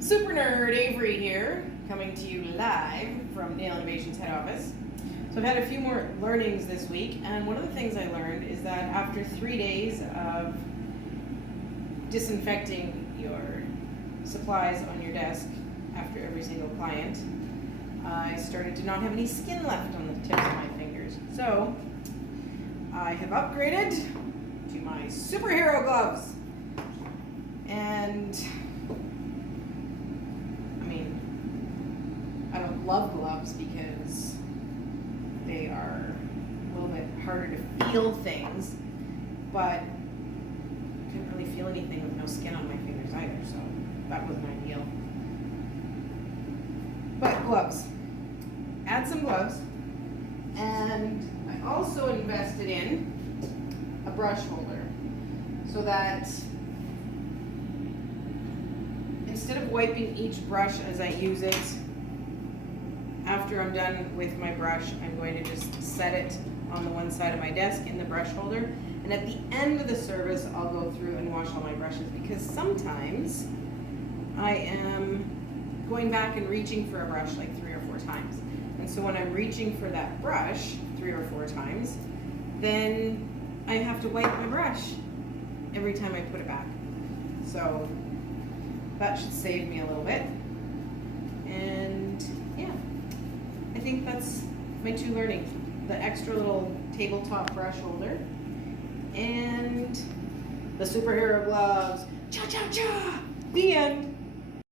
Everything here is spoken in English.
Super Nerd Avery here, coming to you live from Nail Innovations head office. So I've had a few more learnings this week, and one of the things I learned is that after 3 days of disinfecting your supplies on your desk after every single client, I started to not have any skin left on the tips of my fingers. So I have upgraded to my superhero gloves. And I don't love gloves because they are a little bit harder to feel things, but I couldn't really feel anything with no skin on my fingers either, so that wasn't ideal. But gloves. Add some gloves. And I also invested in a brush holder so that instead of wiping each brush as I use it, after I'm done with my brush, I'm going to just set it on the one side of my desk in the brush holder. And at the end of the service, I'll go through and wash all my brushes, because sometimes I am going back and reaching for a brush like 3 or 4 times. And so when I'm reaching for that brush 3 or 4 times, then I have to wipe my brush every time I put it back. So that should save me a little bit. And yeah, I think that's my 2 learnings. The extra little tabletop brush holder and the superhero gloves. Cha cha cha! The end.